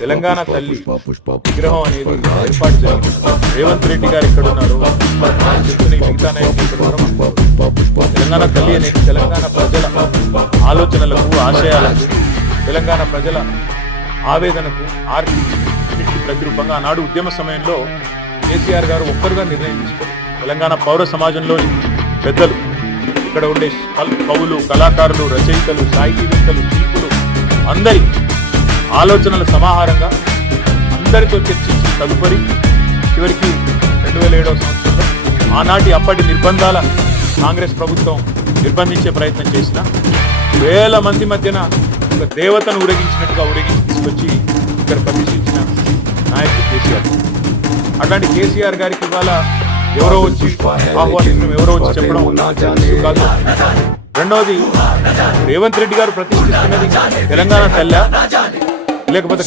తెలంగాణ తల్లి విగ్రహం అనేది ఏర్పాటు జరిగింది. రేవంత్ రెడ్డి గారు ఇక్కడ ఉన్నారు, మిగతా నాయకులు ఇక్కడ ఉన్నారు. తెలంగాణ తల్లి అనేది తెలంగాణ ప్రజల ఆలోచనలకు, ఆశయాలకు, తెలంగాణ ప్రజల ఆవేదనకు, ఆర్టికి ప్రతిరూపంగా ఆనాడు ఉద్యమ సమయంలో కేసీఆర్ గారు ఒక్కరుగా నిర్ణయం తీసుకోరు. తెలంగాణ పౌర సమాజంలోని పెద్దలు, ఇక్కడ ఉండే కవులు, కళాకారులు, రచయితలు, సాహితీవేత్తలు, శిల్పులు అందరి ఆలోచనల సమాహారంగా అందరితో చర్చించి తదుపరి చివరికి 2007వ సంవత్సరంలో ఆనాటి అప్పటి నిర్బంధాల కాంగ్రెస్ ప్రభుత్వం నిర్బంధించే ప్రయత్నం చేసిన వేల మంది మధ్యన ఒక దేవతను ఊరేగించినట్టుగా ఊరేగించి తీసుకొచ్చి ఇక్కడ ప్రతిష్ఠించిన నాయకుడు కేసీఆర్. అట్లాంటి కేసీఆర్ గారికి ఇవాళ ఎవరో వచ్చి ఆహ్వానించడం, ఎవరో వచ్చి చెప్పడం కాదు. రెండవది, రేవంత్ రెడ్డి గారు ప్రతిష్ఠిస్తున్నది తెలంగాణ తల్లి లేకపోతే